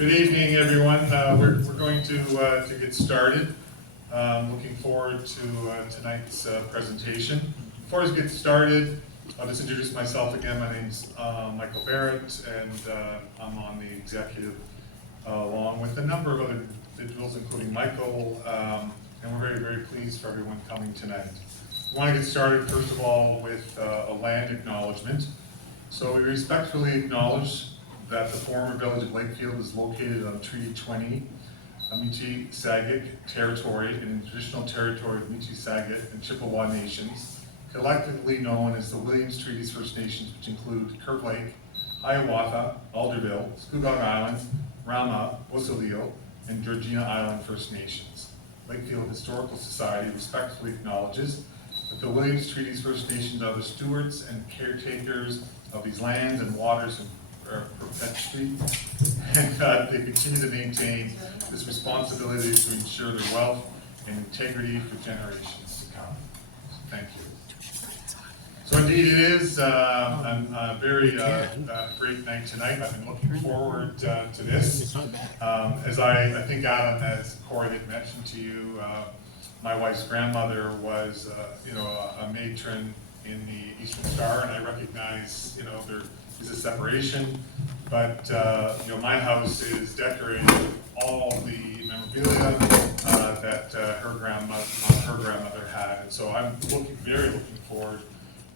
Good evening, everyone. We're going to get started. Looking forward to tonight's presentation. Before I get started, I'll just introduce myself again. My name's Michael Barrett, and I'm on the executive along with a number of other individuals, including Michael, and we're very, very pleased for everyone coming tonight. We want to get started, first of all, with a land acknowledgement. So we respectfully acknowledge that the former village of Lakefield is located on Treaty 20, Métis-Saget territory, in the traditional territory of Métis-Saget and Chippewa nations, collectively known as the Williams Treaties First Nations, which include Kirk Lake, Hiawatha, Alderville, Scugog Island, Rama, Osilio, and Georgina Island First Nations. Lakefield Historical Society respectfully acknowledges that the Williams Treaties First Nations are the stewards and caretakers of these lands and waters perpetually, and they continue to maintain this responsibility to ensure their wealth and integrity for generations to come. So thank you. So indeed it is a very great night tonight. I've been looking forward to this. As I think Adam, as Corey had mentioned to you, my wife's grandmother was a matron in the Eastern Star, and I recognize there is a separation, but my house is decorated with all the memorabilia that her grandmother had, and so I'm very looking forward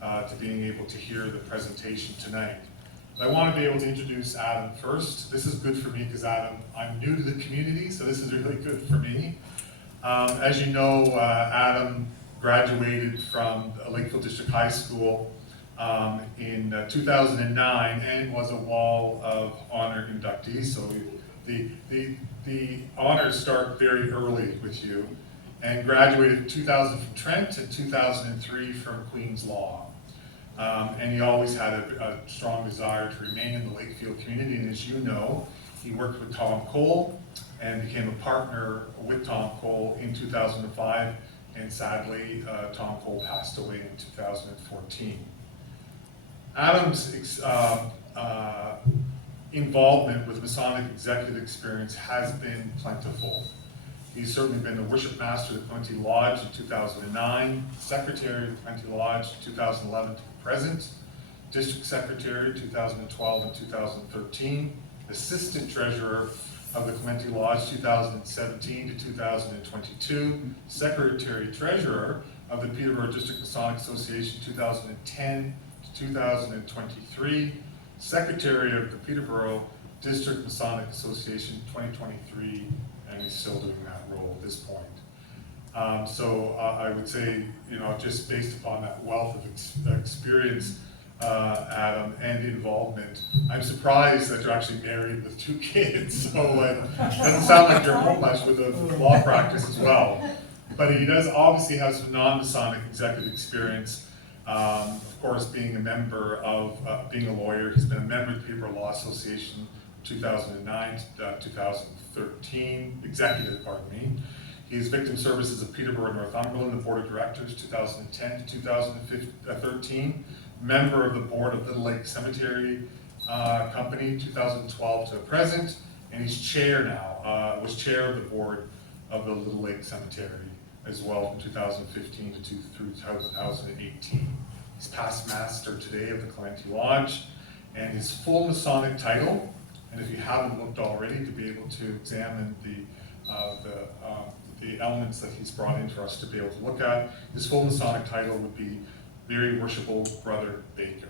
to being able to hear the presentation tonight. But I want to be able to introduce Adam first. This is good for me because I'm new to the community, so this is really good for me. As you know, Adam graduated from Lakefield District High School in 2009 and was a Wall of Honor inductee. So the honors start very early with you, and graduated in 2000 from Trent and 2003 from Queen's Law. And he always had a strong desire to remain in the Lakefield community, and as you know, he worked with Tom Cole and became a partner with Tom Cole in 2005, and sadly, Tom Cole passed away in 2014. Adam's involvement with Masonic executive experience has been plentiful. He's certainly been the worship master of the Clementi Lodge in 2009, secretary of the Clementi Lodge 2011 to the present, district secretary 2012 and 2013, assistant treasurer of the Clementi Lodge 2017 to 2022, secretary treasurer of the Peterborough District Masonic Association 2010 to 2023, secretary of the Peterborough District Masonic Association 2023, and he's still doing that role at this point. So I would say, just based upon that wealth of experience, Adam, and involvement, I'm surprised that you're actually married with 2 kids. So it doesn't sound like you're home much with the law practice as well. But he does obviously have some non-Masonic executive experience. Of course, being a member of, being a lawyer, he's been a member of the Peterborough Law Association 2009 to 2013, executive, pardon me. He's Victim Services of Peterborough and Northumberland, the Board of Directors 2010 to 2013, member of the Board of Little Lake Cemetery Company 2012 to present, and he's chair now, was chair of the board of the Little Lake Cemetery as well from 2015 through 2018. He's past master today of the Clementi Lodge, and his full Masonic title, and if you haven't looked already, to be able to examine the elements that he's brought in for us to be able to look at, his full Masonic title would be Very Worshipful Brother Baker.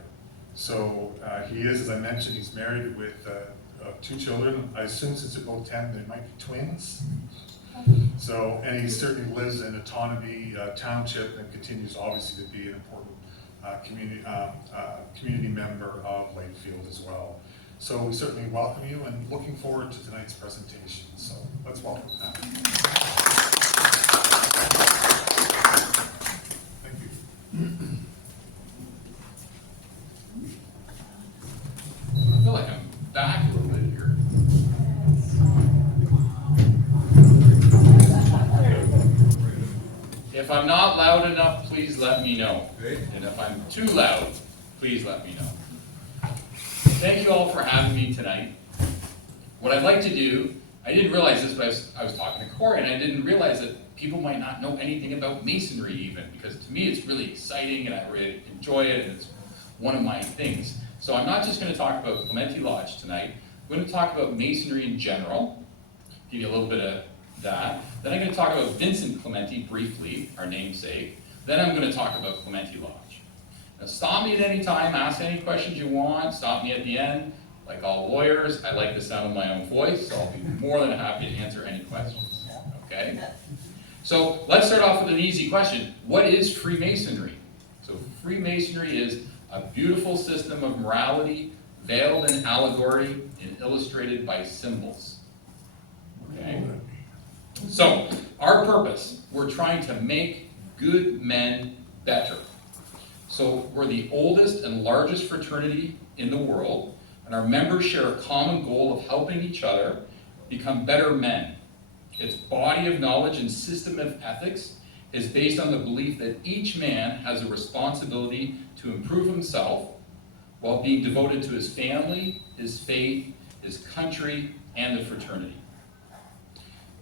So he is, as I mentioned, he's married with 2 children. I assume since they're both 10, they might be twins. So, and he certainly lives in Autonomy Township and continues obviously to be an important community member of Lakefield as well. So we certainly welcome you and looking forward to tonight's presentation. So let's welcome Adam. Thank you. I feel like I'm back a little bit here. If I'm not loud enough, please let me know. And if I'm too loud, please let me know. Thank you all for having me tonight. What I'd like to do, I didn't realize this, but I was talking to Corey, and I didn't realize that people might not know anything about Masonry even, because to me it's really exciting and I really enjoy it, and it's one of my things. So I'm not just going to talk about Clementi Lodge tonight. I'm going to talk about Masonry in general, give you a little bit of that. Then I'm going to talk about Vincent Clementi briefly, our namesake. Then I'm going to talk about Clementi Lodge. Now stop me at any time, ask any questions you want, stop me at the end. Like all lawyers, I like the sound of my own voice, so I'll be more than happy to answer any questions, okay? So let's start off with an easy question. What is Freemasonry? So Freemasonry is a beautiful system of morality, veiled in allegory and illustrated by symbols, okay? So our purpose, we're trying to make good men better. So we're the oldest and largest fraternity in the world, and our members share a common goal of helping each other become better men. Its body of knowledge and system of ethics is based on the belief that each man has a responsibility to improve himself while being devoted to his family, his faith, his country, and the fraternity.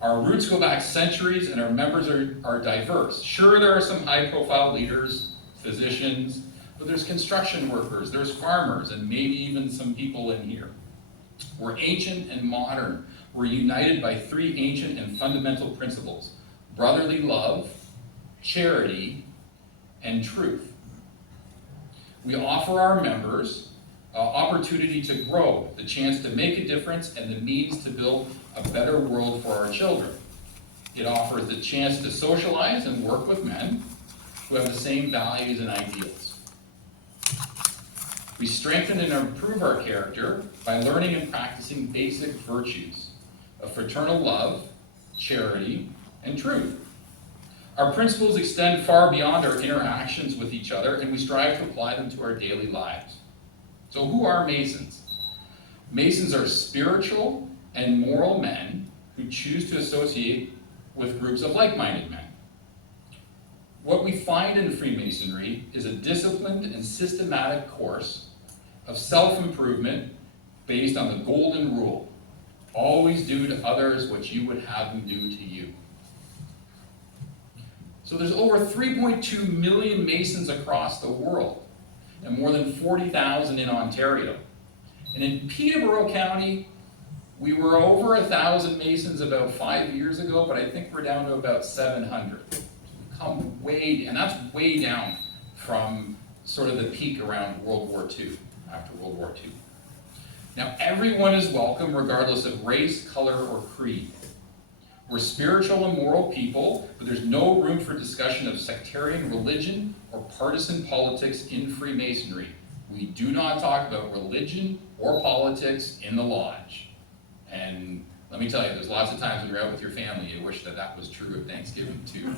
Our roots go back centuries and our members are diverse. Sure, there are some high-profile leaders, physicians, but there's construction workers, there's farmers, and maybe even some people in here. We're ancient and modern. We're united by three ancient and fundamental principles: brotherly love, charity, and truth. We offer our members opportunity to grow, the chance to make a difference, and the means to build a better world for our children. It offers the chance to socialize and work with men who have the same values and ideals. We strengthen and improve our character by learning and practicing basic virtues of fraternal love, charity, and truth. Our principles extend far beyond our interactions with each other, and we strive to apply them to our daily lives. So who are Masons? Masons are spiritual and moral men who choose to associate with groups of like-minded men. What we find in Freemasonry is a disciplined and systematic course of self-improvement based on the golden rule: always do to others what you would have them do to you. So there's over 3.2 million Masons across the world, and more than 40,000 in Ontario. And in Peterborough County, we were over 1,000 Masons about 5 years ago, but I think we're down to about 700. We've come way, and that's way down from sort of the peak around World War II, after World War II. Now, everyone is welcome regardless of race, color, or creed. We're spiritual and moral people, but there's no room for discussion of sectarian religion or partisan politics in Freemasonry. We do not talk about religion or politics in the lodge. And let me tell you, there's lots of times when you're out with your family, you wish that that was true at Thanksgiving too.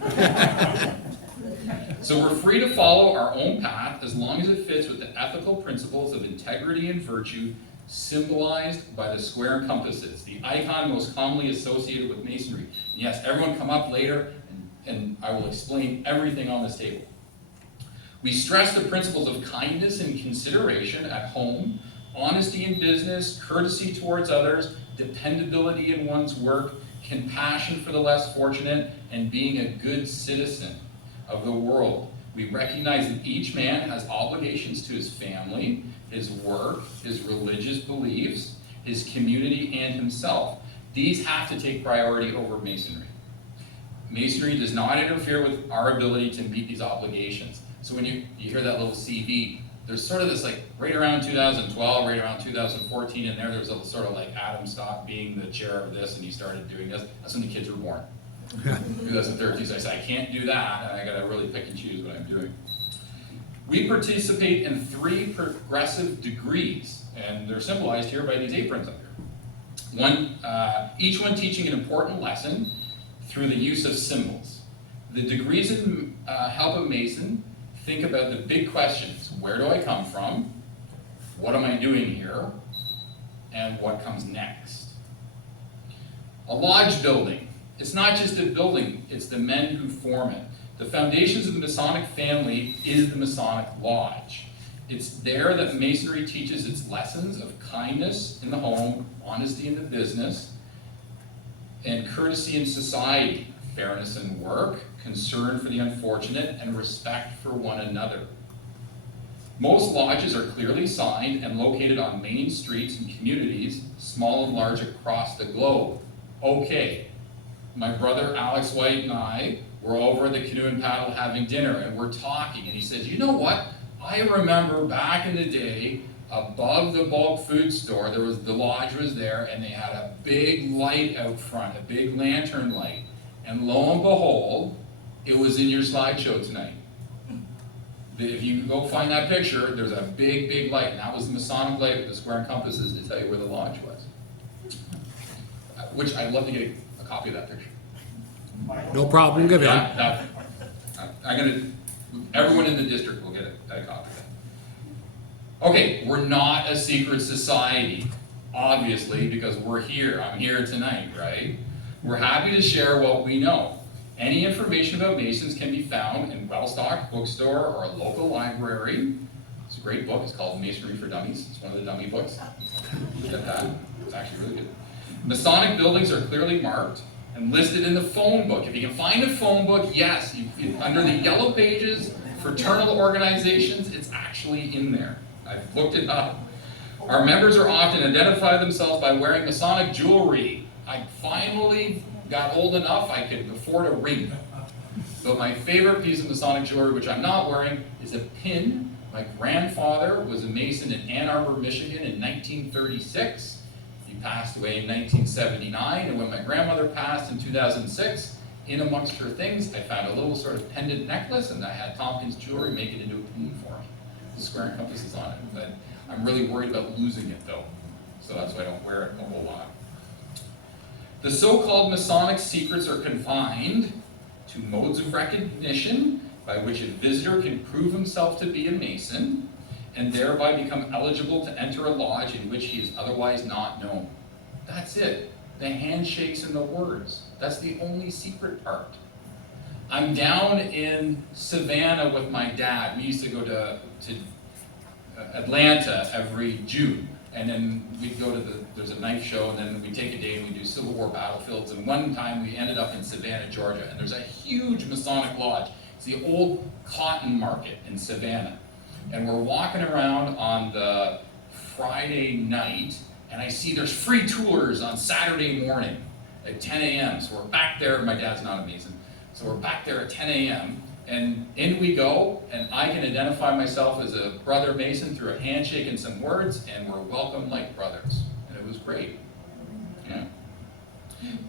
So we're free to follow our own path as long as it fits with the ethical principles of integrity and virtue symbolized by the square compasses, the icon most commonly associated with Masonry. And yes, everyone come up later and I will explain everything on this table. We stress the principles of kindness and consideration at home, honesty in business, courtesy towards others, dependability in one's work, compassion for the less fortunate, and being a good citizen of the world. We recognize that each man has obligations to his family, his work, his religious beliefs, his community, and himself. These have to take priority over Masonry. Masonry does not interfere with our ability to meet these obligations. So when you hear that little CV, there's sort of this like right around 2012, right around 2014 in there was a sort of like Adam stopped being the chair of this and he started doing this. That's when the kids were born. 2013, so I said, I can't do that, and I gotta really pick and choose what I'm doing. We participate in 3 progressive degrees, and they're symbolized here by these aprons up here. Each one teaching an important lesson through the use of symbols. The degrees help a Mason think about the big questions. Where do I come from? What am I doing here? And what comes next? A lodge building. It's not just a building, it's the men who form it. The foundations of the Masonic family is the Masonic Lodge. It's there that Masonry teaches its lessons of kindness in the home, honesty in the business, and courtesy in society, fairness in work, concern for the unfortunate, and respect for one another. Most lodges are clearly signed and located on main streets in communities, small and large, across the globe. Okay, my brother Alex White and I were over at the Canoe and Paddle having dinner, and we're talking, and he says, you know what? I remember back in the day, above the bulk food store, the lodge was there, and they had a big light out front, a big lantern light. And lo and behold, it was in your slideshow tonight. If you go find that picture, there's a big, big light, and that was the Masonic light with the square and compasses to tell you where the lodge was. Which I'd love to get a copy of that picture. No problem, give it. Yeah, everyone in the district will get a copy of that. Okay, we're not a secret society, obviously, because we're here. I'm here tonight, right? We're happy to share what we know. Any information about Masons can be found in well-stocked bookstore or a local library. It's a great book. It's called Masonry for Dummies. It's one of the dummy books. Look at that. It's actually really good. Masonic buildings are clearly marked and listed in the phone book. If you can find a phone book, yes, under the yellow pages, fraternal organizations, it's actually in there. I've looked it up. Our members are often identify themselves by wearing Masonic jewelry. I finally got old enough I could afford a ring. But my favorite piece of Masonic jewelry, which I'm not wearing, is a pin. My grandfather was a Mason in Ann Arbor, Michigan in 1936. He passed away in 1979, and when my grandmother passed in 2006, in amongst her things, I found a little sort of pendant necklace, and I had Tompkins Jewelry make it into a pin for me. The square and compasses on it, but I'm really worried about losing it though, so that's why I don't wear it a whole lot. The so-called Masonic secrets are confined to modes of recognition by which a visitor can prove himself to be a Mason and thereby become eligible to enter a lodge in which he is otherwise not known. That's it. The handshakes and the words. That's the only secret part. I'm down in Savannah with my dad. We used to go to Atlanta every June. And then we'd go to there's a knife show, and then we take a day and we do Civil War battlefields. And one time we ended up in Savannah, Georgia, and there's a huge Masonic lodge. It's the old cotton market in Savannah. And we're walking around on the Friday night, and I see there's free tours on Saturday morning at 10 a.m. So we're back there. My dad's not a Mason. So we're back there at 10 a.m. And in we go, and I can identify myself as a brother Mason through a handshake and some words, and we're welcome like brothers. And it was great. Yeah.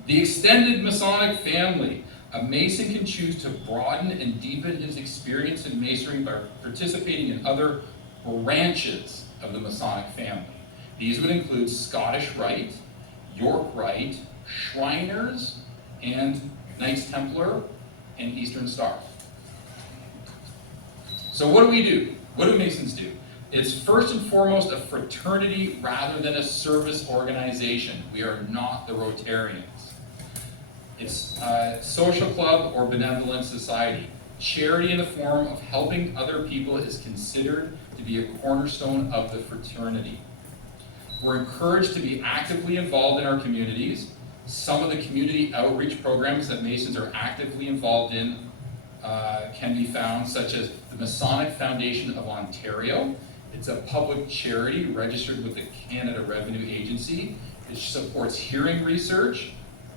The extended Masonic family. A Mason can choose to broaden and deepen his experience in Masonry by participating in other branches of the Masonic family. These would include Scottish Rite, York Rite, Shriners, and Knights Templar, and Eastern Star. So what do we do? What do Masons do? It's first and foremost a fraternity rather than a service organization. We are not the Rotarians. It's a social club or benevolent society. Charity in the form of helping other people is considered to be a cornerstone of the fraternity. We're encouraged to be actively involved in our communities. Some of the community outreach programs that Masons are actively involved in can be found, such as the Masonic Foundation of Ontario. It's a public charity registered with the Canada Revenue Agency. It supports hearing research,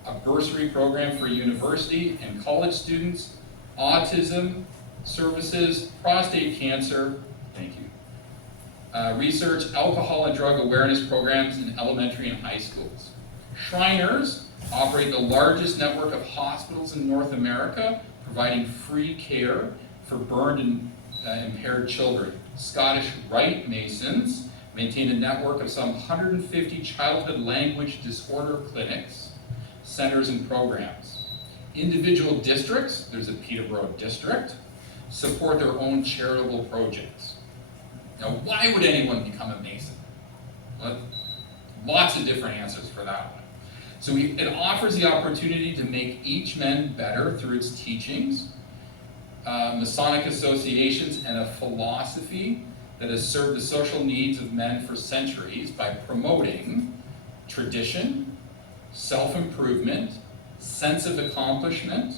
a bursary program for university and college students, autism services, prostate cancer, thank you, research, alcohol and drug awareness programs in elementary and high schools. Shriners operate the largest network of hospitals in North America, providing free care for burned and impaired children. Scottish Rite Masons maintain a network of some 150 childhood language disorder clinics, centers, and programs. Individual districts, there's a Peterborough district, support their own charitable projects. Now, why would anyone become a Mason? Well, lots of different answers for that one. So it offers the opportunity to make each man better through its teachings, Masonic associations, and a philosophy that has served the social needs of men for centuries by promoting tradition, self-improvement, sense of accomplishment,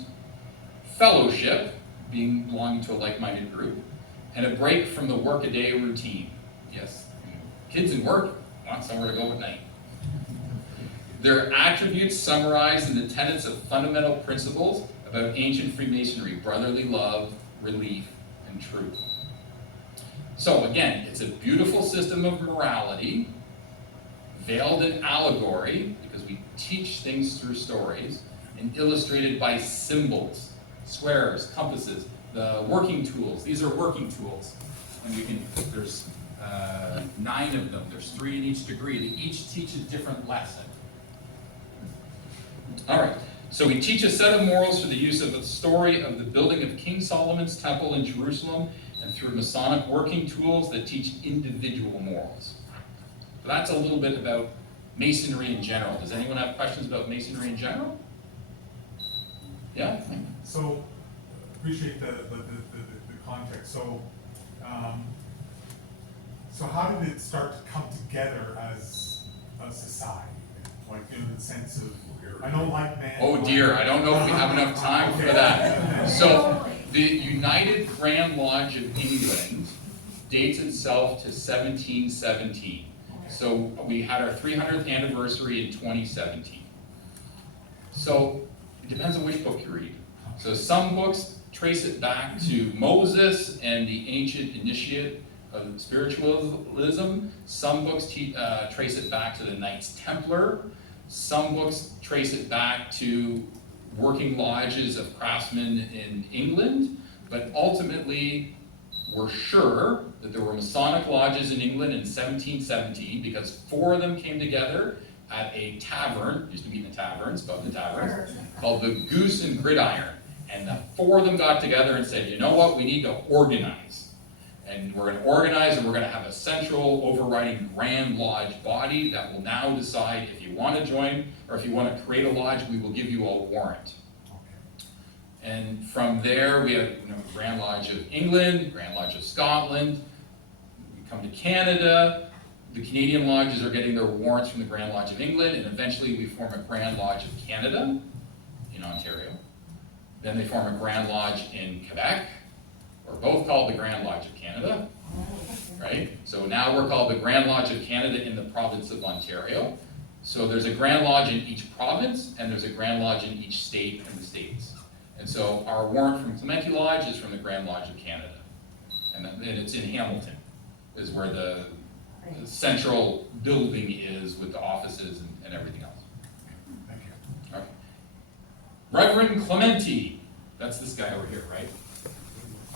fellowship, belonging to a like-minded group, and a break from the workaday routine. Yes, kids in work want somewhere to go at night. Their attributes summarized in the tenets of fundamental principles about ancient Freemasonry: brotherly love, relief, and truth. So again, it's a beautiful system of morality, veiled in allegory, because we teach things through stories, and illustrated by symbols, squares, compasses, the working tools. These are working tools. And there's 9 of them. There's 3 in each degree. They each teach a different lesson. All right, so we teach a set of morals through the use of the story of the building of King Solomon's temple in Jerusalem, and through Masonic working tools that teach individual morals. So that's a little bit about Masonry in general. Does anyone have questions about Masonry in general? Yeah? So, appreciate the context. So, so how did it start to come together as a society? Like, in the sense of, I know like man. Oh dear, I don't know if we have enough time for that. So, the United Grand Lodge of England dates itself to 1717. So we had our 300th anniversary in 2017. So it depends on which book you read. So some books trace it back to Moses and the ancient initiate of spiritualism. Some books trace it back to the Knights Templar. Some books trace it back to working lodges of craftsmen in England, but ultimately we're sure that there were Masonic lodges in England in 1717 because 4 of them came together at a tavern, used to meet in the taverns, above the taverns, called the Goose and Gridiron. And the 4 of them got together and said, you know what, we need to organize. And we're going to organize, and we're going to have a central overriding Grand Lodge body that will now decide if you want to join or if you want to create a lodge, we will give you a warrant. And from there, we have Grand Lodge of England, Grand Lodge of Scotland. We come to Canada. The Canadian lodges are getting their warrants from the Grand Lodge of England, and eventually we form a Grand Lodge of Canada in Ontario. Then they form a Grand Lodge in Quebec. We're both called the Grand Lodge of Canada, right? So now we're called the Grand Lodge of Canada in the province of Ontario. So there's a Grand Lodge in each province, and there's a Grand Lodge in each state in the States. And so our warrant from Clementi Lodge is from the Grand Lodge of Canada. And it's in Hamilton, is where the central building is with the offices and everything else. Thank you. Okay. Reverend Clementi, that's this guy over here, right?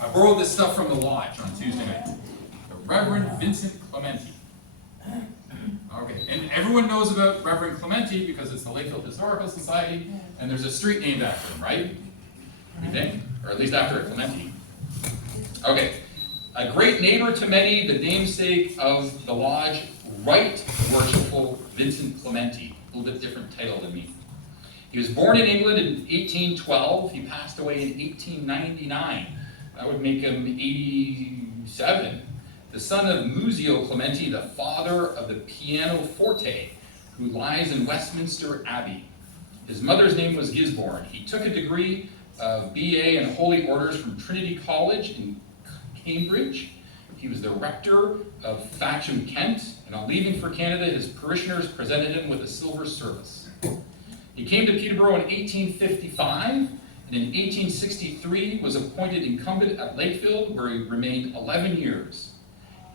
I borrowed this stuff from the lodge on Tuesday night. The Reverend Vincent Clementi. Okay, and everyone knows about Reverend Clementi because it's the Lakefield Historical Society, and there's a street named after him, right? You think? Or at least after a Clementi. Okay, a great neighbor to many, the namesake of the lodge, Right Worshipful Vincent Clementi. A little bit different title than me. He was born in England in 1812. He passed away in 1899. That would make him 87. The son of Muzio Clementi, the father of the pianoforte, who lies in Westminster Abbey. His mother's name was Gisborne. He took a degree of BA in Holy Orders from Trinity College in Cambridge. He was the rector of Thatcham, Kent, and on leaving for Canada, his parishioners presented him with a silver service. He came to Peterborough in 1855, and in 1863 was appointed incumbent at Lakefield, where he remained 11 years.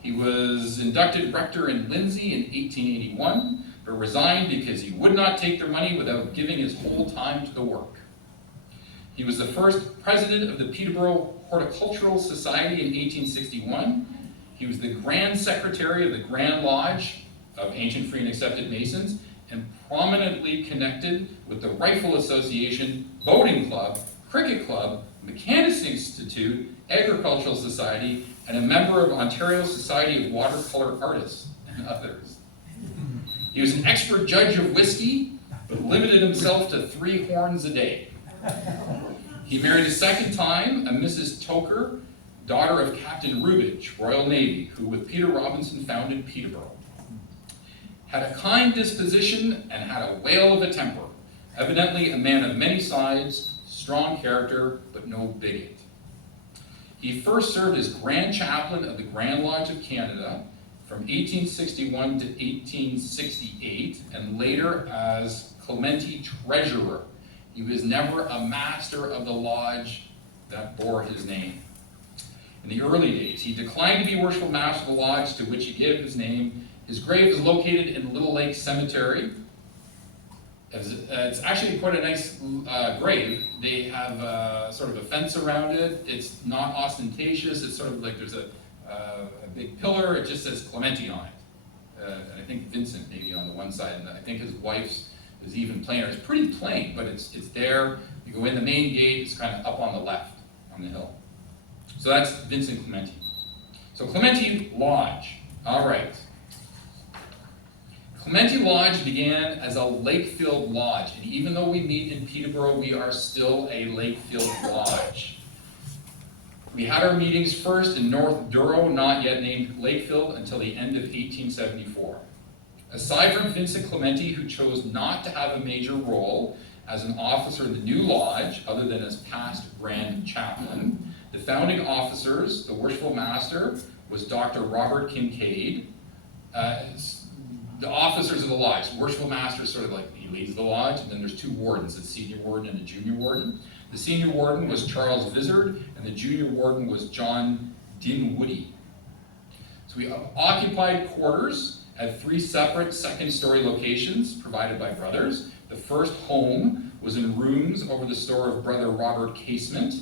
He was inducted rector in Lindsay in 1881, but resigned because he would not take their money without giving his whole time to the work. He was the first president of the Peterborough Horticultural Society in 1861. He was the Grand Secretary of the Grand Lodge of Ancient Free and Accepted Masons, and prominently connected with the Rifle Association, Boating Club, Cricket Club, Mechanics Institute, Agricultural Society, and a member of Ontario Society of Watercolor Artists, and others. He was an expert judge of whiskey, but limited himself to 3 horns a day. He married a second time, a Mrs. Toker, daughter of Captain Rubidge, Royal Navy, who with Peter Robinson founded Peterborough. Had a kind disposition and had a whale of a temper. Evidently a man of many sides, strong character, but no bigot. He first served as Grand Chaplain of the Grand Lodge of Canada from 1861 to 1868, and later as Clementi Treasurer. He was never a master of the lodge that bore his name. In the early days, he declined to be worshipful master of the lodge to which he gave his name. His grave is located in Little Lake Cemetery. It's actually quite a nice grave. They have sort of a fence around it. It's not ostentatious. It's sort of like there's a big pillar. It just says Clementi on it. And I think Vincent maybe on the one side, and I think his wife's is even plainer. It's pretty plain, but it's there. You go in the main gate, it's kind of up on the left on the hill. So that's Vincent Clementi. So Clementi Lodge. All right. Clementi Lodge began as a Lakefield Lodge, and even though we meet in Peterborough, we are still a Lakefield Lodge. We had our meetings first in North Douro, not yet named Lakefield, until the end of 1874. Aside from Vincent Clementi, who chose not to have a major role as an officer in the new lodge, other than as past Grand Chaplain, the founding officers, the worshipful master, was Dr. Robert Kincaid. The officers of the lodge, worshipful master is sort of like, he leads the lodge, and then there's two wardens, a senior warden and a junior warden. The senior warden was Charles Vizard, and the junior warden was John Dinwoody. So we occupied quarters at 3 separate second-story locations provided by brothers. The first home was in rooms over the store of Brother Robert Casement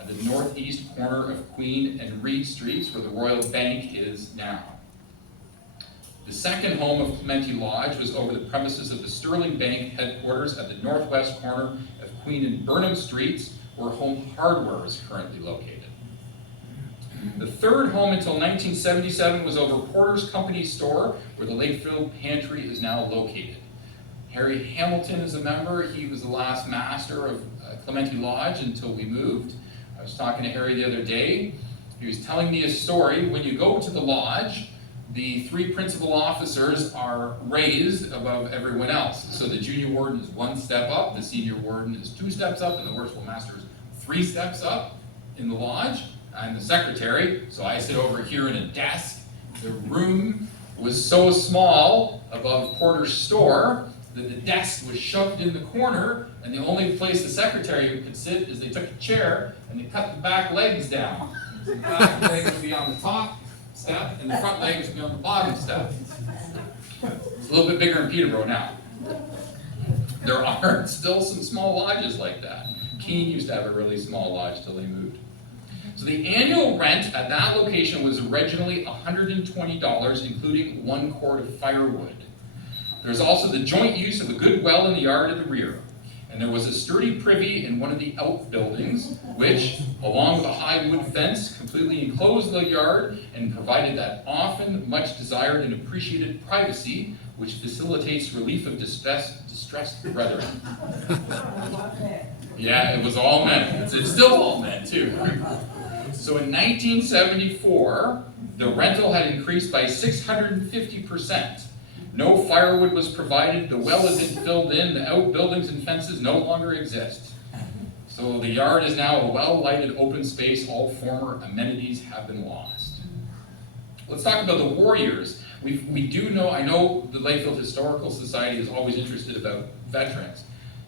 at the northeast corner of Queen and Reed Streets, where the Royal Bank is now. The second home of Clementi Lodge was over the premises of the Sterling Bank headquarters at the northwest corner of Queen and Burnham Streets, where Home Hardware is currently located. The third home until 1977 was over Porter's Company store, where the Lakefield Pantry is now located. Harry Hamilton is a member. He was the last master of Clementi Lodge until we moved. I was talking to Harry the other day. He was telling me a story. When you go to the lodge, the 3 principal officers are raised above everyone else. So the junior warden is 1 step up, the senior warden is 2 steps up, and the worshipful master is 3 steps up in the lodge. I'm the secretary, so I sit over here in a desk. The room was so small above Porter's store that the desk was shoved in the corner, and the only place the secretary could sit is they took a chair and they cut the back legs down. So the back legs would be on the top step, and the front legs would be on the bottom step. It's a little bit bigger in Peterborough now. There are still some small lodges like that. Keene used to have a really small lodge till they moved. So the annual rent at that location was originally $120, including 1 quart of firewood. There's also the joint use of a good well in the yard at the rear. And there was a sturdy privy in one of the outbuildings, which, along with a high wood fence, completely enclosed the yard and provided that often much desired and appreciated privacy, which facilitates relief of distressed brethren. Yeah, it was all men. It's still all men, too. So in 1974, the rental had increased by 650%. No firewood was provided, the well isn't filled in, the outbuildings and fences no longer exist. So the yard is now a well-lighted open space. All former amenities have been lost. Let's talk about the war years. We do know, I know the Lakefield Historical Society is always interested about veterans.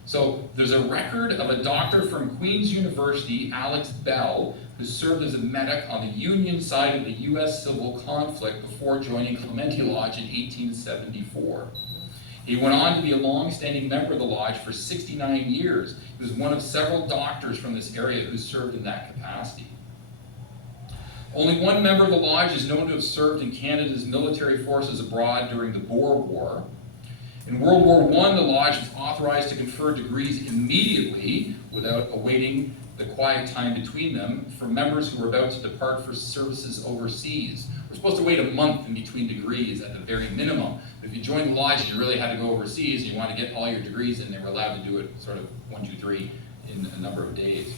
So there's a record of a doctor from Queen's University, Alex Bell, who served as a medic on the Union side of the U.S. civil conflict before joining Clementi Lodge in 1874. He went on to be a long-standing member of the lodge for 69 years. He was one of several doctors from this area who served in that capacity. Only 1 member of the lodge is known to have served in Canada's military forces abroad during the Boer War. In World War I, the lodge was authorized to confer degrees immediately without awaiting the quiet time between them for members who were about to depart for services overseas. We're supposed to wait a month in between degrees at the very minimum. If you joined the lodge and you really had to go overseas and you want to get all your degrees in, they were allowed to do it sort of 1, 2, 3 in a number of days.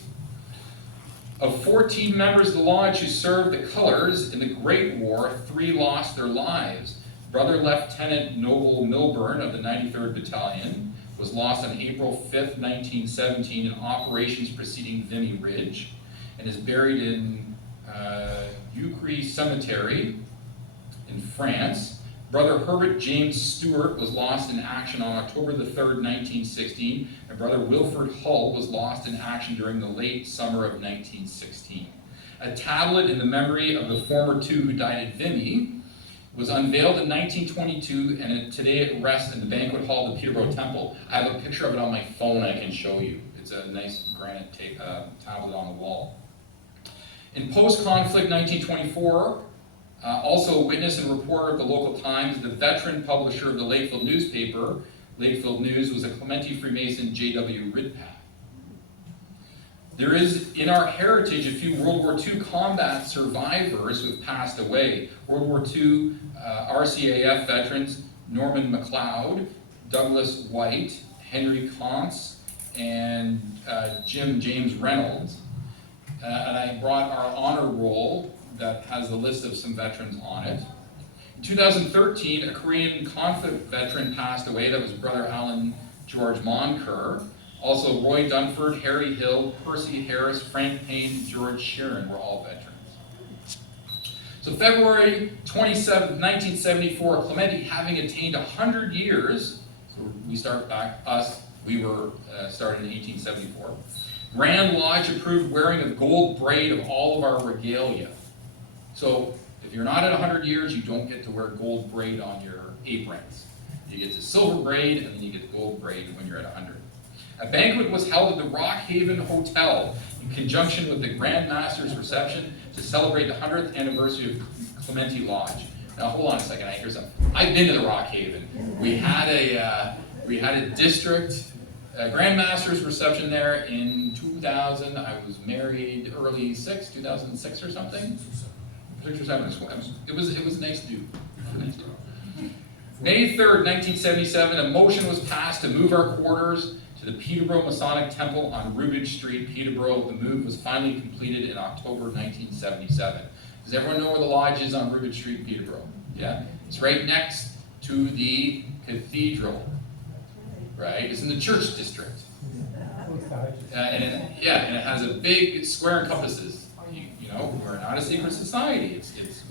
Of 14 members of the lodge who served the colors in the Great War, 3 lost their lives. Brother Lieutenant Noble Milburn of the 93rd Battalion was lost on April 5th, 1917 in operations preceding Vimy Ridge, and is buried in Ucry Cemetery in France. Brother Herbert James Stewart was lost in action on October the 3rd, 1916, and Brother Wilford Hull was lost in action during the late summer of 1916. A tablet in the memory of the former 2 who died at Vimy was unveiled in 1922, and today it rests in the banquet hall of the Peterborough Temple. I have a picture of it on my phone I can show you. It's a nice granite tablet on the wall. In post-conflict 1924, also a witness and reporter of the local Times, the veteran publisher of the Lakefield newspaper, Lakefield News, was a Clementi Freemason J.W. Ridpath. There is in our heritage a few World War II combat survivors who have passed away. World War II RCAF veterans Norman MacLeod, Douglas White, Henry Contz, and James Reynolds. And I brought our honor roll that has a list of some veterans on it. In 2013, a Korean conflict veteran passed away. That was Brother Alan George Monker. Also, Roy Dunford, Harry Hill, Percy Harris, Frank Payne, George Sheeran were all veterans. So February 27, 1974, Clementi having attained 100 years, so we start back, we were started in 1874. Grand Lodge approved wearing of gold braid of all of our regalia. So if you're not at 100 years, you don't get to wear gold braid on your aprons. You get the silver braid, and then you get the gold braid when you're at 100. A banquet was held at the Rock Haven Hotel in conjunction with the Grand Master's reception to celebrate the 100th anniversary of Clementi Lodge. Now hold on a second, I hear something. I've been to the Rock Haven. We had a district Grand Master's reception there in 2000. I was married early 2006 or something. 6 or 7. It was nice to do. May 3rd, 1977, a motion was passed to move our quarters to the Peterborough Masonic Temple on Rubidge Street, Peterborough. The move was finally completed in October 1977. Does everyone know where the lodge is on Rubidge Street, Peterborough? Yeah? It's right next to the cathedral, right? It's in the church district. And it has a big square and compasses. You know, we're not a secret society.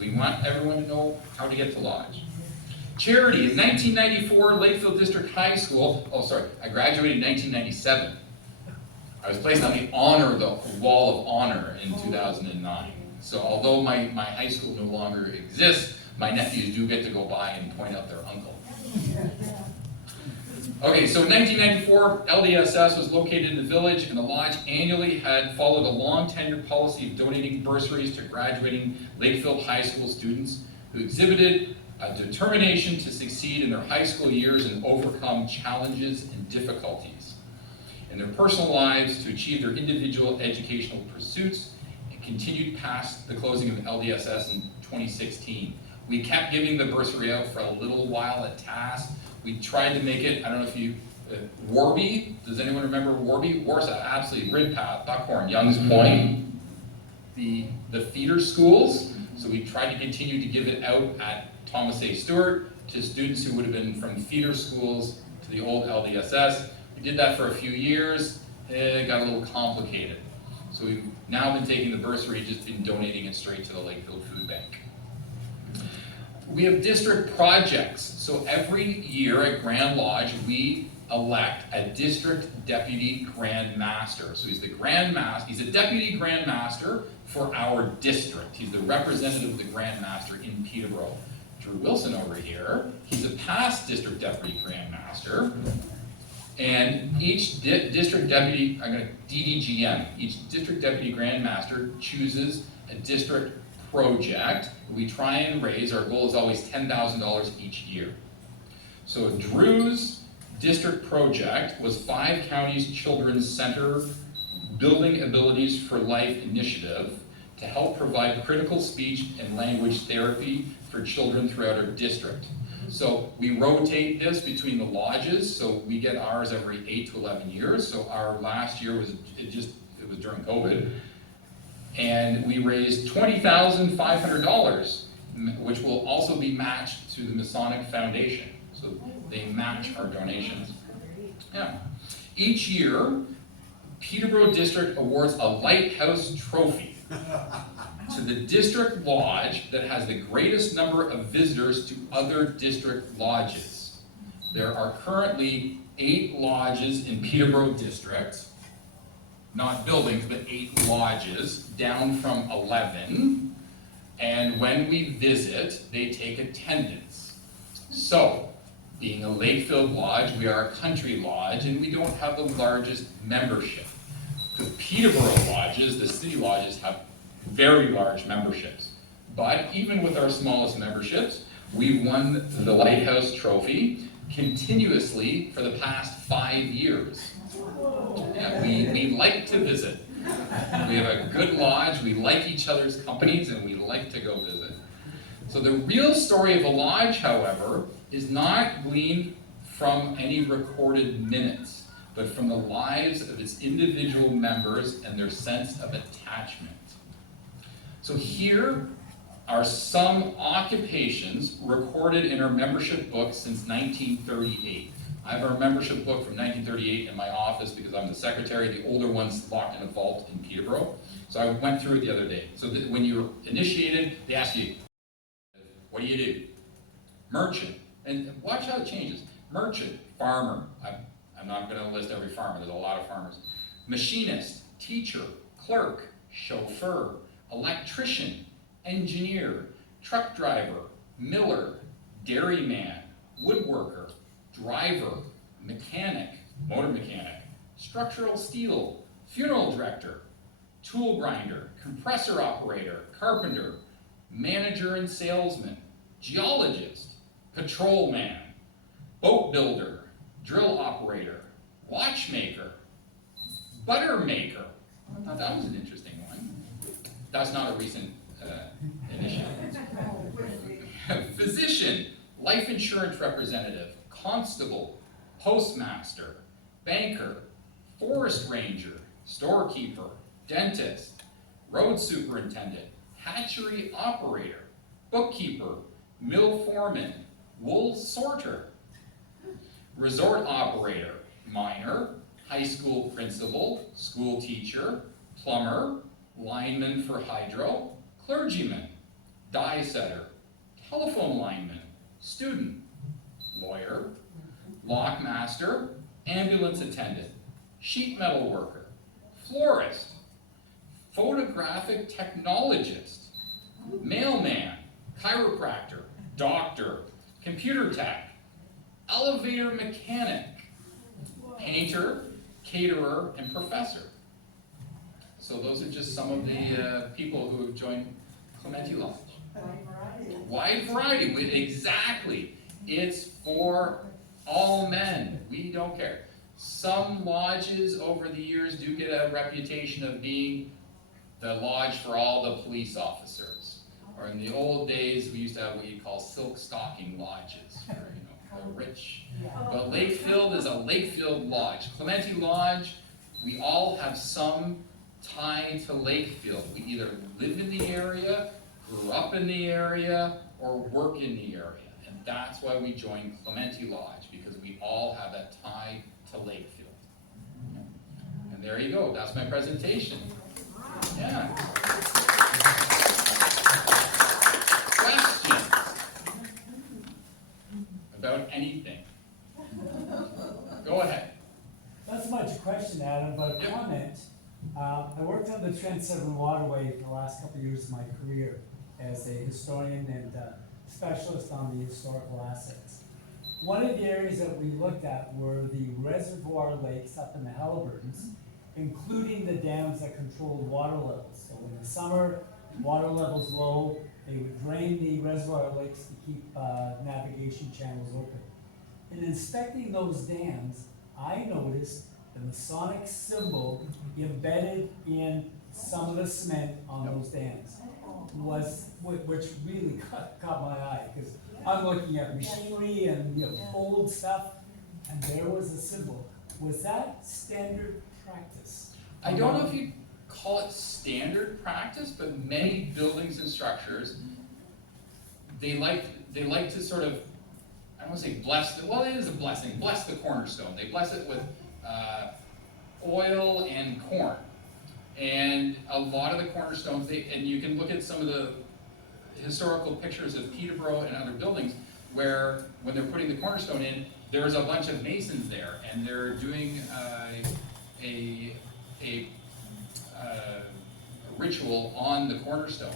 We want everyone to know how to get to Lodge. Charity. In 1994, Lakefield District High School, I graduated in 1997. I was placed on the wall of honor in 2009. So although my high school no longer exists, my nephews do get to go by and point out their uncle. Okay, so in 1994, LDSS was located in the village, and the lodge annually had followed a long tenured policy of donating bursaries to graduating Lakefield High School students who exhibited a determination to succeed in their high school years and overcome challenges and difficulties in their personal lives to achieve their individual educational pursuits, and continued past the closing of LDSS in 2016. We kept giving the bursary out for a little while at TAS. We tried to make it, I don't know if you, Warby, does anyone remember Warby? Warsaw, absolutely, Ridpath, Buckhorn, Young's Point, the feeder schools. So we tried to continue to give it out at Thomas A. Stewart to students who would have been from feeder schools to the old LDSS. We did that for a few years. It got a little complicated. So we've now been taking the bursary, just been donating it straight to the Lakefield Food Bank. We have district projects. So every year at Grand Lodge, we elect a district deputy Grand Master. So he's the Grand Master, he's a deputy Grand Master for our district. He's the representative of the Grand Master in Peterborough. Drew Wilson over here, he's a past district deputy Grand Master. And each district deputy, DDGM, each district deputy Grand Master chooses a district project. We try and raise, our goal is always $10,000 each year. So Drew's district project was 5 Counties Children's Center Building Abilities for Life initiative to help provide critical speech and language therapy for children throughout our district. So we rotate this between the lodges, so we get ours every 8 to 11 years. So our last year was, it was during COVID. And we raised $20,500, which will also be matched through the Masonic Foundation. So they match our donations. Yeah. Each year, Peterborough District awards a Lighthouse Trophy to the district lodge that has the greatest number of visitors to other district lodges. There are currently 8 lodges in Peterborough District, not buildings, but 8 lodges, down from 11. And when we visit, they take attendance. So, being a Lakefield lodge, we are a country lodge, and we don't have the largest membership. The Peterborough lodges, the city lodges, have very large memberships. But even with our smallest memberships, we've won the Lighthouse Trophy continuously for the past 5 years. Yeah, we like to visit. We have a good lodge, we like each other's companies, and we like to go visit. So the real story of a lodge, however, is not gleaned from any recorded minutes, but from the lives of its individual members and their sense of attachment. So here are some occupations recorded in our membership book since 1938. I have our membership book from 1938 in my office because I'm the secretary. The older one's locked in a vault in Peterborough. So I went through it the other day. So when you're initiated, they ask you, what do you do? Merchant. And watch how it changes. Merchant, farmer. I'm not going to list every farmer. There's a lot of farmers. Machinist, teacher, clerk, chauffeur, electrician, engineer, truck driver, miller, dairyman, woodworker, driver, mechanic, motor mechanic, structural steel, funeral director, tool grinder, compressor operator, carpenter, manager and salesman, geologist, patrolman, boat builder, drill operator, watchmaker, butter maker. I thought that was an interesting one. That's not a recent initiative. Physician, life insurance representative, constable, postmaster, banker, forest ranger, storekeeper, dentist, road superintendent, hatchery operator, bookkeeper, mill foreman, wool sorter, resort operator, miner, high school principal, school teacher, plumber, lineman for hydro, clergyman, die setter, telephone lineman, student, lawyer, lockmaster, ambulance attendant, sheet metal worker, florist, photographic technologist, mailman, chiropractor, doctor, computer tech, elevator mechanic, painter, caterer, and professor. So those are just some of the people who have joined Clementi Lodge. Wide variety, exactly. It's for all men. We don't care. Some lodges over the years do get a reputation of being the lodge for all the police officers. Or in the old days, we used to have what you call silk stocking lodges for the rich. But Lakefield is a Lakefield lodge. Clementi Lodge, we all have some tie to Lakefield. We either live in the area, grew up in the area, or work in the area. And that's why we joined Clementi Lodge, because we all have that tie to Lakefield. And there you go, that's my presentation. Yeah. Questions about anything? Go ahead. Not so much a question, Adam, but a comment. I worked on the Trent 7 waterway for the last couple of years of my career as a historian and specialist on the historical assets. One of the areas that we looked at were the reservoir lakes up in the Halliburtons, including the dams that controlled water levels. So in the summer, water levels low, they would drain the reservoir lakes to keep navigation channels open. In inspecting those dams, I noticed the Masonic symbol embedded in some of the cement on those dams, which really caught my eye, because I'm looking at machinery and old stuff, and there was a symbol. Was that standard practice? I don't know if you call it standard practice, but many buildings and structures, they like to sort of, I don't want to say bless, well, it is a blessing, bless the cornerstone. They bless it with oil and corn. And a lot of the cornerstones, and you can look at some of the historical pictures of Peterborough and other buildings where when they're putting the cornerstone in, there's a bunch of masons there, and they're doing a ritual on the cornerstone.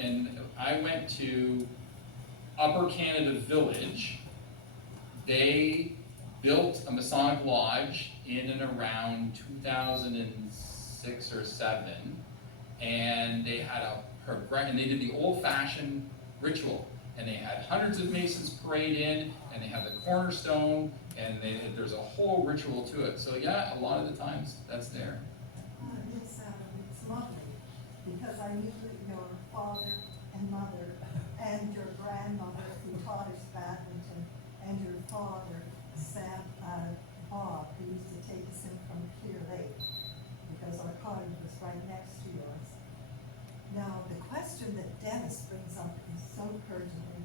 And I went to Upper Canada Village. They built a Masonic lodge in and around 2006 or 7, and they had and they did the old-fashioned ritual, and they had hundreds of masons parade in, and they had the cornerstone, and there's a whole ritual to it. So yeah, a lot of the times that's there. It's lovely, because I knew that your father and mother and your grandmother who taught us badminton, and your father, Sam, Bob, who used to take us in from Clear Lake, because our cottage was right next to yours. Now, the question that Dennis brings up is so pertinent.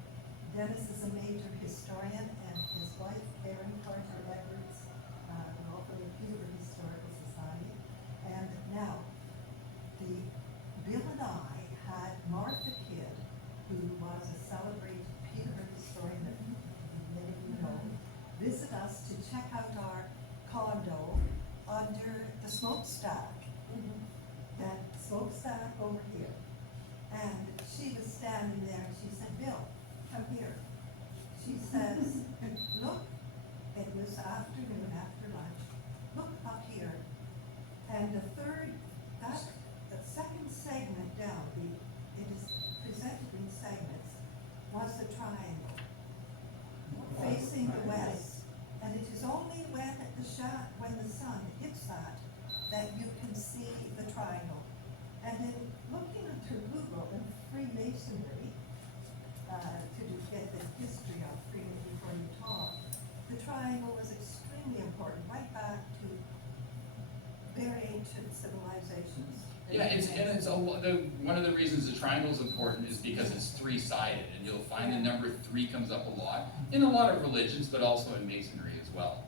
Dennis is a major historian, and his wife, Erin Carter Edwards, all from the Peterborough Historical Society. And now, Bill and I had Martha Kidd, who was a celebrated Peterborough historian that many of you know, visit us to check out our condo under the smokestack. That smokestack over here. And she was standing there and she said, Bill, come here. She says, look, it was afternoon after lunch, look up here. And the second segment down, it is presented in segments, was the triangle facing the west. And it is only when the sun hits that you can see the triangle. And then looking through Google and Freemasonry, to get the history of Freemasonry before you talk, the triangle was extremely important, right back to very ancient civilizations. One of the reasons the triangle is important is because it's three-sided, and you'll find the number 3 comes up a lot in a lot of religions, but also in Masonry as well.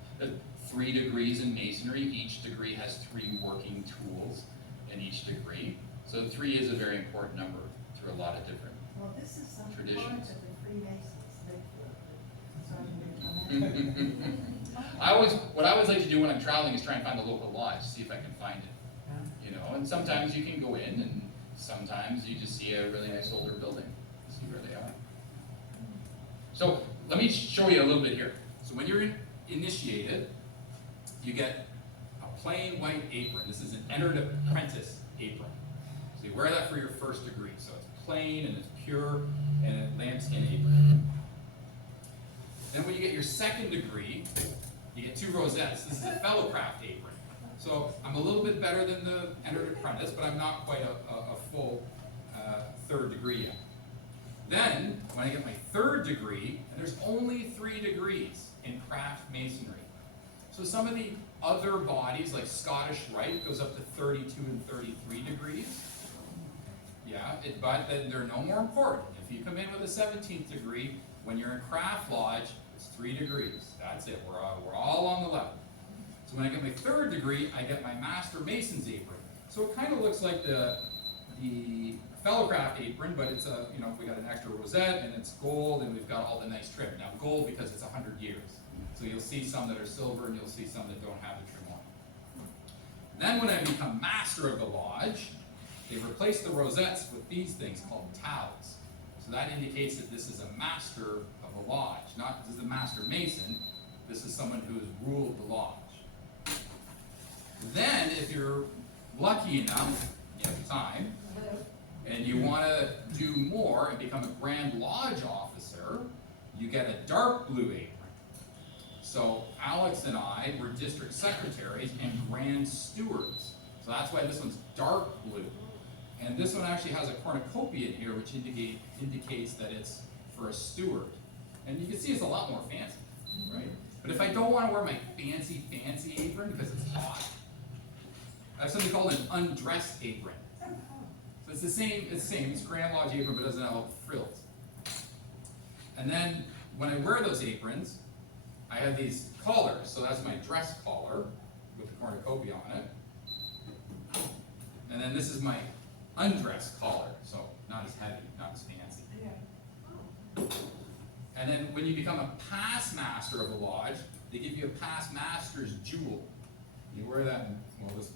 3 degrees in Masonry, each degree has 3 working tools in each degree. So 3 is a very important number through a lot of different This is some traditions. part of the Freemasons, Lakefield. What I always like to do when I'm traveling is try and find the local lodge, see if I can find it. You know, and sometimes you can go in, and sometimes you just see a really nice older building, see where they are. So let me show you a little bit here. So when you're initiated, you get a plain white apron. This is an entered apprentice apron. So you wear that for your first degree. So it's plain and it's pure and a lambskin apron. Then when you get your second degree, you get 2 rosettes. This is a fellowcraft apron. So I'm a little bit better than the entered apprentice, but I'm not quite a full 3rd degree yet. Then, when I get my 3rd degree, and there's only 3 degrees in craft masonry. So some of the other bodies, like Scottish Rite, goes up to 32 and 33 degrees. Yeah, but then they're no more important. If you come in with a 17th degree, when you're in craft lodge, it's 3 degrees. That's it. We're all on the level. So when I get my 3rd degree, I get my Master Mason's apron. So it kind of looks like the fellowcraft apron, but it's we got an extra rosette, and it's gold, and we've got all the nice trim. Now gold because it's 100 years. So you'll see some that are silver, and you'll see some that don't have the trim on. Then when I become Master of the Lodge, they replace the rosettes with these things called towels. So that indicates that this is a Master of the Lodge. Not this is the Master Mason, this is someone who has ruled the lodge. Then, if you're lucky enough, you have time, and you want to do more and become a Grand Lodge officer, you get a dark blue apron. So Alex and I were district secretaries and grand stewards. So that's why this one's dark blue. And this one actually has a cornucopia in here, which indicates that it's for a steward. And you can see it's a lot more fancy, right? But if I don't want to wear my fancy apron because it's hot, I have something called an undress apron. So it's the same, it's Grand Lodge apron, but it doesn't have all the frills. And then when I wear those aprons, I have these collars. So that's my dress collar with the cornucopia on it. And then this is my undress collar, so not as heavy, not as fancy. And then when you become a past master of a lodge, they give you a past master's jewel. You wear that, well, this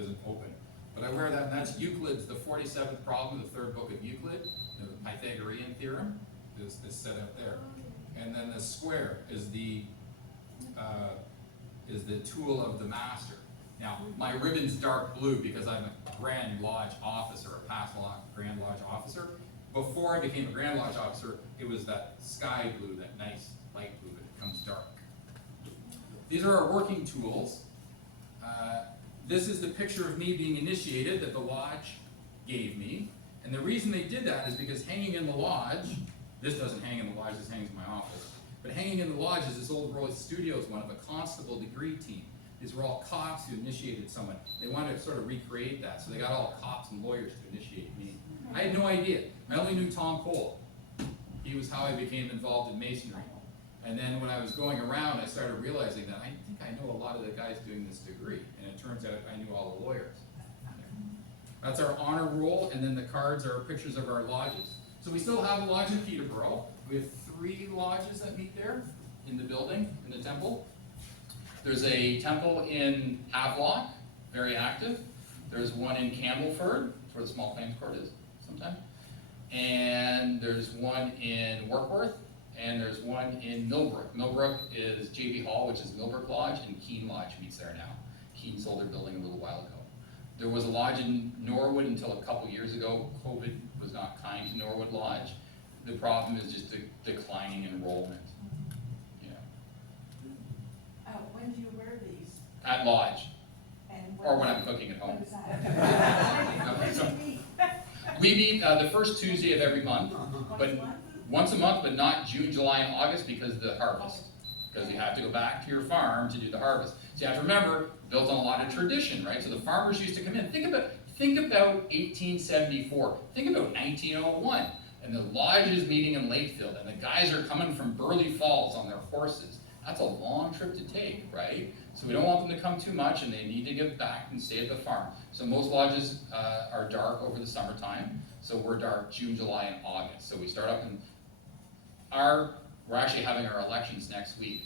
isn't open, but I wear that, and that's Euclid's, the 47th problem of the 3rd book of Euclid, the Pythagorean theorem is set out there. And then the square is the tool of the master. Now, my ribbon's dark blue because I'm a Grand Lodge officer, a past Grand Lodge officer. Before I became a Grand Lodge officer, it was that sky blue, that nice light blue, but it becomes dark. These are our working tools. This is the picture of me being initiated that the lodge gave me. And the reason they did that is because hanging in the lodge, this doesn't hang in the lodge, this hangs in my office. But hanging in the lodge is this old Royal Studios one of a constable degree team. These were all cops who initiated someone. They wanted to sort of recreate that, so they got all cops and lawyers to initiate me. I had no idea. I only knew Tom Cole. He was how I became involved in Masonry. And then when I was going around, I started realizing that I think I know a lot of the guys doing this degree. And it turns out I knew all the lawyers. That's our honor roll, and then the cards are pictures of our lodges. So we still have a lodge in Peterborough. We have 3 lodges that meet there in the building, in the temple. There's a temple in Havelock, very active. There's one in Campbellford, where the small claims court is sometimes. And there's one in Warkworth, and there's one in Millbrook. Millbrook is JB Hall, which is Millbrook Lodge, and Keene Lodge meets there now. Keene sold their building a little while ago. There was a lodge in Norwood until a couple years ago. COVID was not kind to Norwood Lodge. The problem is just declining enrollment. When do you wear these? At lodge, And or when I'm cooking at When home. is that? When do you meet? We meet the first Tuesday of every month, but once a month, but not June, July, and August because of the harvest. Because you have to go back to your farm to do the harvest. So you have to remember, built on a lot of tradition, right? So the farmers used to come in. Think about 1874. Think about 1901. And the lodge is meeting in Lakefield, and the guys are coming from Burley Falls on their horses. That's a long trip to take, right? So we don't want them to come too much, and they need to get back and stay at the farm. So most lodges are dark over the summertime. So we're dark June, July, and August. So we start up in we're actually having our elections next week.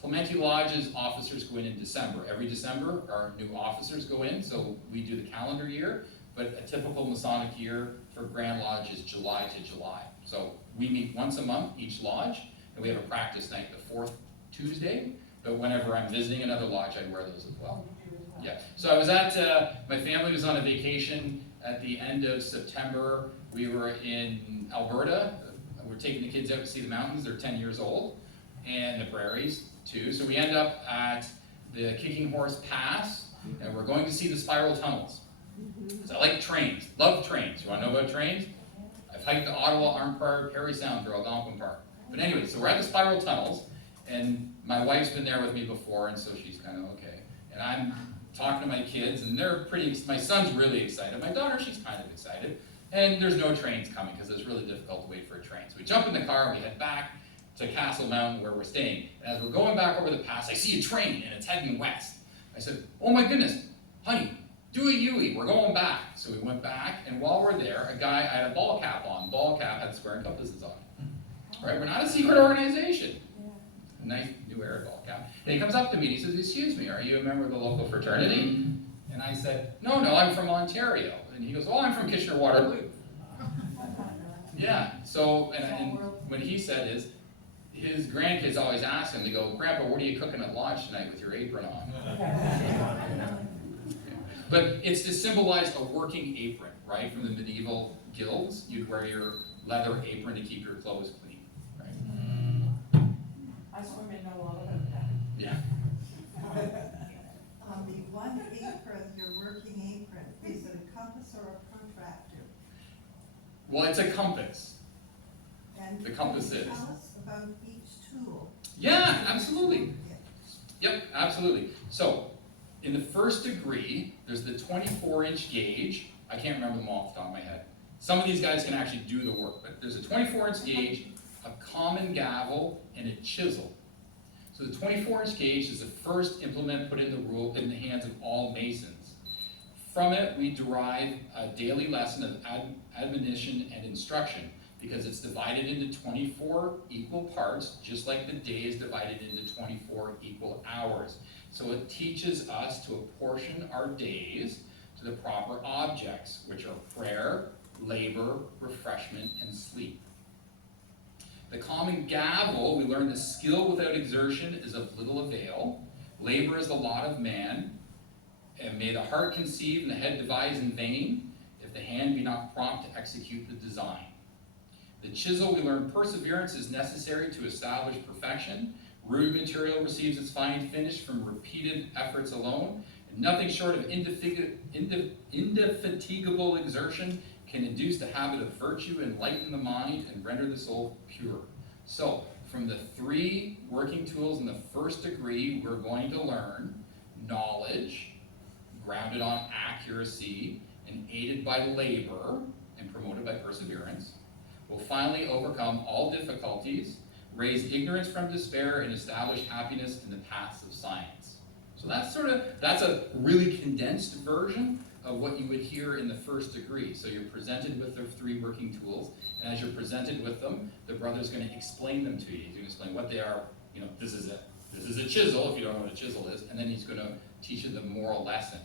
Clementi Lodge's officers go in December. Every December, our new officers go in, so we do the calendar year, but a typical Masonic year for Grand Lodge is July to July. So we meet once a month, each lodge, and we have a practice night the 4th Tuesday, but whenever I'm visiting another lodge, I wear those as well. Yeah, so I was at, my family was on a vacation at the end of September. We were in Alberta. We're taking the kids out to see the mountains. They're 10 years old, and the prairies too. So we end up at the Kicking Horse Pass, and we're going to see the spiral tunnels. So I like trains, love trains. You want to know about trains? I've hiked the Ottawa, Arm Park, Parry Sound through Algonquin Park. But anyway, so we're at the spiral tunnels, and my wife's been there with me before, and so she's kind of okay. And I'm talking to my kids, and they're my son's really excited. My daughter, she's kind of excited. And there's no trains coming because it's really difficult to wait for a train. So we jump in the car and we head back to Castle Mountain where we're staying. And as we're going back over the pass, I see a train and it's heading west. I said, oh my goodness, honey, do a U-E, we're going back. So we went back, and while we're there, I had a ball cap on. Ball cap had square and compasses on. Right, we're not a secret organization. A nice new air ball cap. And he comes up to me and he says, excuse me, are you a member of the local fraternity? And I said, no, I'm from Ontario. And he goes, oh, I'm from Kitchener-Waterloo. Yeah, so, and what he said is, his grandkids always ask him, they go, Grandpa, what are you cooking at lodge tonight with your apron on? But it's to symbolize a working apron, right? From the medieval guilds, you'd wear your leather apron to keep your clothes clean, right? I swim in know all about that. Yeah. On the one apron, your working apron, is it a compass or a protractor? Well, it's a compass. And The compass can you is. Tell us about each tool. Yeah, absolutely. Yep, absolutely. So, in the first degree, there's the 24-inch gauge. I can't remember them all off the top of my head. Some of these guys can actually do the work, but there's a 24-inch gauge, a common gavel, and a chisel. So the 24-inch gauge is the first implement put in the hands of all masons. From it, we derive a daily lesson of admonition and instruction, because it's divided into 24 equal parts, just like the day is divided into 24 equal hours. So it teaches us to apportion our days to the proper objects, which are prayer, labor, refreshment, and sleep. The common gavel, we learn the skill without exertion is of little avail. Labor is the lot of man. And may the heart conceive and the head devise in vain, if the hand be not prompt to execute the design. The chisel, we learn perseverance is necessary to establish perfection. Rude material receives its fine finish from repeated efforts alone, and nothing short of indefatigable exertion can induce the habit of virtue, enlighten the mind, and render the soul pure. So, from the 3 working tools in the first degree, we're going to learn knowledge, grounded on accuracy, and aided by labor, and promoted by perseverance. Will finally overcome all difficulties, raise ignorance from despair, and establish happiness in the paths of science. So that's a really condensed version of what you would hear in the first degree. So you're presented with the 3 working tools, and as you're presented with them, the brother's going to explain them to you. He's going to explain what they are. You know, this is a chisel, if you don't know what a chisel is, and then he's going to teach you the moral lesson.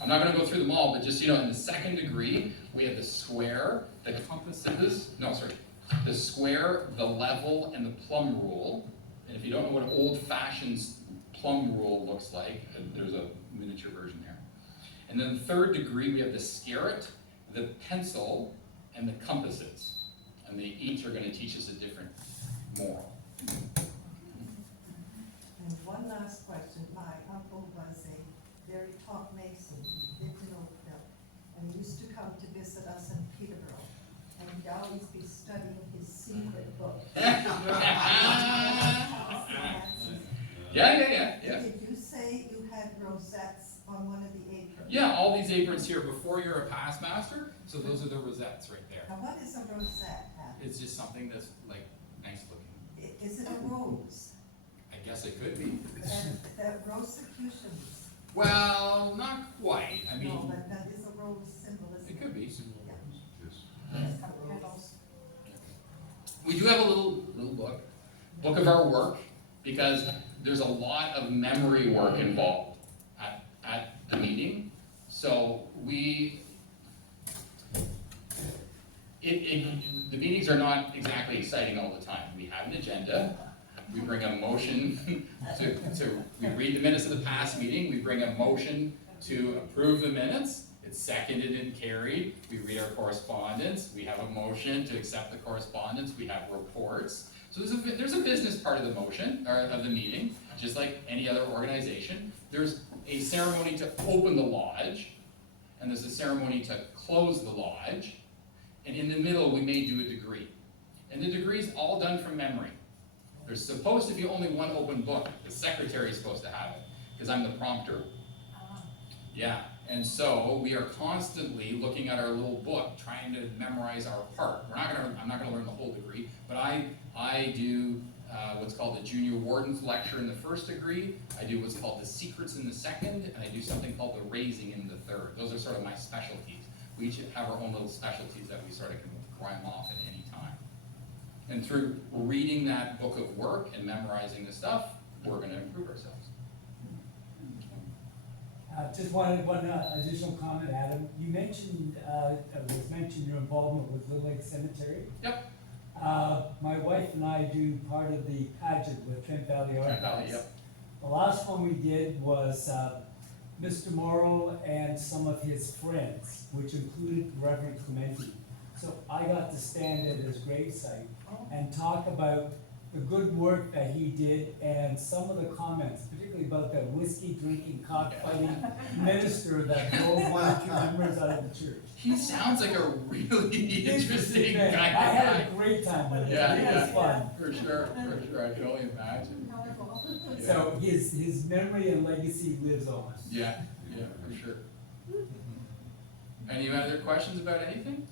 I'm not going to go through them all, but just, in the second degree, we have the square, the compasses, the square, the level, and the plumb rule. And if you don't know what an old-fashioned plumb rule looks like, there's a miniature version here. And then the third degree, we have the scarret, the pencil, and the compasses. And they each are going to teach us a different moral. And one last question. My uncle was a very top mason, he lived in Lakefield, and he used to come to visit us in Peterborough, and he'd always be studying his secret book. Yeah. Did you say you had rosettes on one of the aprons? Yeah, all these aprons here, before you're a past master, so those are the rosettes right there. Now, what is a rosette, Adam? It's just something that's like nice looking. Is it a rose? I guess it could be. And the Rosicrucians? Well, not quite. I No, mean, but that is a rose symbol, isn't it? it could be. Yes, a rose. We do have a little book of our work, because there's a lot of memory work involved at the meeting. So the meetings are not exactly exciting all the time. We have an agenda. We bring a motion we read the minutes of the past meeting. We bring a motion to approve the minutes. It's seconded and carried. We read our correspondence. We have a motion to accept the correspondence. We have reports. So there's a business part of the motion, or of the meeting, just like any other organization. There's a ceremony to open the lodge, and there's a ceremony to close the lodge. And in the middle, we may do a degree. And the degree is all done from memory. There's supposed to be only one open book. The secretary is supposed to have it, because I'm the prompter. Yeah, and so we are constantly looking at our little book, trying to memorize our part. I'm not gonna learn the whole degree, but I do what's called the junior warden's lecture in the first degree. I do what's called the secrets in the second, and I do something called the raising in the third. Those are sort of my specialties. We each have our own little specialties that we sort of can climb off at any time. And through reading that book of work and memorizing the stuff, we're going to improve ourselves. Just one additional comment, Adam. You mentioned, your involvement with Little Lake Cemetery. Yep. My wife and I do part of the pageant with Trent Valley Archives. Trent Valley, yep. The last one we did was Mr. Morrow and some of his friends, which included Reverend Clementi. So I got to stand at his gravesite and talk about the good work that he did and some of the comments, particularly about that whiskey drinking, cockfighting minister that drove one or two members out of the church. He sounds like a really interesting man. guy. I had a great time with him. Yeah, It was fun. For sure, I can only imagine. So his memory and legacy lives on. Yeah, for sure. Any other questions about anything?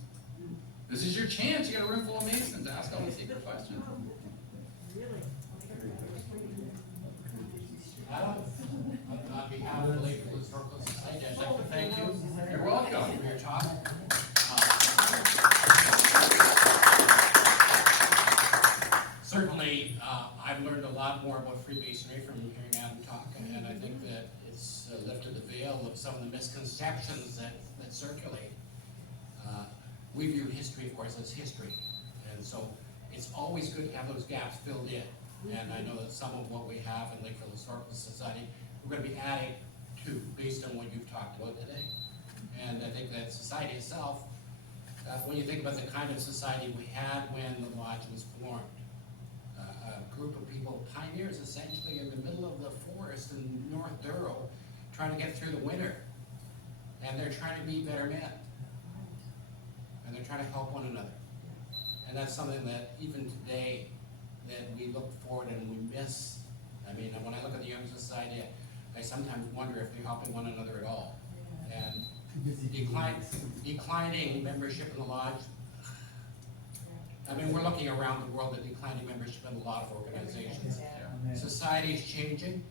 This is your chance, you got a room full of Masons, ask all the secret questions. Adam, on behalf of the Lakefield Historical Society, I'd like to thank you. You're welcome. For your talk. Certainly, I've learned a lot more about Freemasonry from hearing Adam talk, and I think that it's lifted the veil of some of the misconceptions that circulate. We view history, of course, as history, and so it's always good to have those gaps filled in. And I know that some of what we have in Lakefield Historical Society, we're going to be adding to, based on what you've talked about today. And I think that society itself, when you think about the kind of society we had when the lodge was formed, a group of people, pioneers essentially in the middle of the forest in North Durrow, trying to get through the winter. And they're trying to be better men. And they're trying to help one another. And that's something that even today, that we look forward and we miss. I mean, when I look at the Young Society, I sometimes wonder if they're helping one another at all. And declining membership in the lodge. I mean, we're looking around the world at declining membership in a lot of organizations. Society is changing,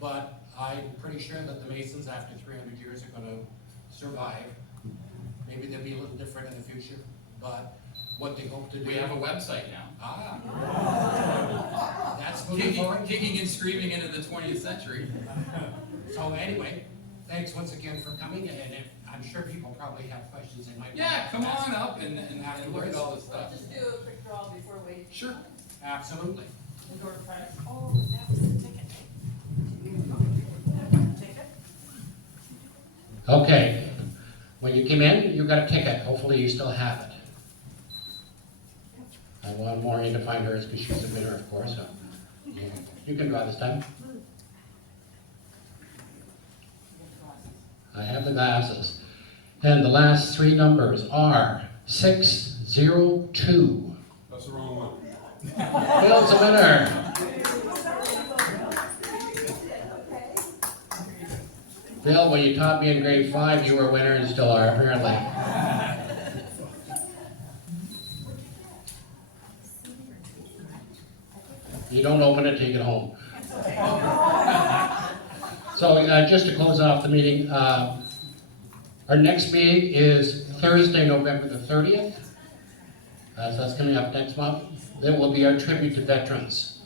but I'm pretty sure that the Masons after 300 years are going to survive. Maybe they'll be a little different in the future, but what they hope to do. We have a website now. That's moving forward. Kicking and screaming into the 20th century. So anyway, thanks once again for coming, and I'm sure people probably have questions they might. Yeah, come on up and look at all this stuff. Just do a quick draw before we. Sure. Absolutely. Oh, that was the ticket. Ticket? Okay, when you came in, you got a ticket. Hopefully you still have it. I want Maureen to find hers because she's the winner, of course. So you can draw this time. I have the glasses. And the last three numbers are 602. That's the wrong one. Bill's the winner. Bill, when you taught me in grade 5, you were a winner and still are, apparently. You don't open it, take it home. So just to close off the meeting, our next meeting is Thursday, November the 30th. So that's coming up next month. Then will be our tribute to veterans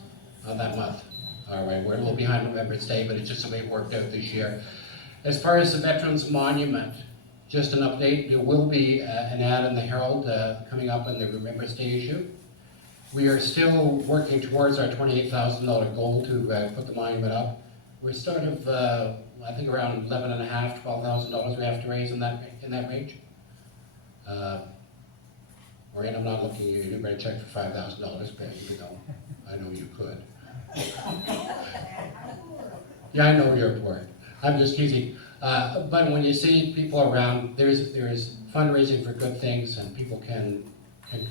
that month. All right, we're a little behind Remembrance Day, but it's just the way it worked out this year. As far as the Veterans Monument, just an update, there will be an ad in the Herald coming up in the Remembrance Day issue. We are still working towards our $28,000 goal to put the monument up. We're sort of, I think around $11,500, $12,000 we have to raise in that range. Maureen, I'm not looking at you. You better check for $5,000, but you know, I know you could. Yeah, I know you're poor. I'm just teasing. But when you see people around, there is fundraising for good things, and people can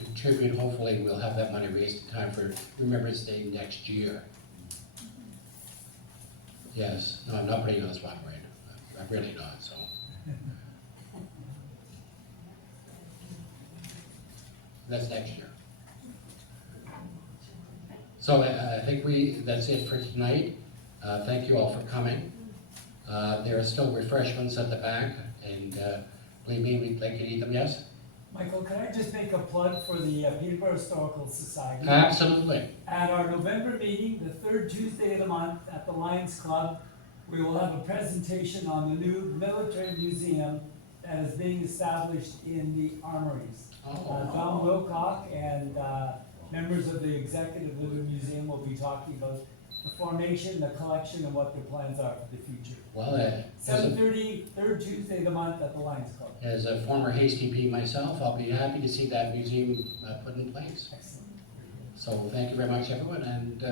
contribute. Hopefully, we'll have that money raised in time for Remembrance Day next year. Yes. No, I'm not putting you on the spot, Maureen. I'm really not. So. That's next year. So I think that's it for tonight. Thank you all for coming. There are still refreshments at the back, and believe me, we'd like you to eat them, yes? Michael, can I just make a plug for the Peterborough Historical Society? Absolutely. At our November meeting, the third Tuesday of the month at the Lions Club, we will have a presentation on the new military museum that is being established in the armories. Don Wilcock and members of the executive of the museum will be talking about the formation, the collection, and what their plans are for the future. Well, 7:30, third Tuesday of the month at the Lions Club. as a former Hasty P myself, I'll be happy to see that museum put in place. Excellent. So thank you very much, everyone, and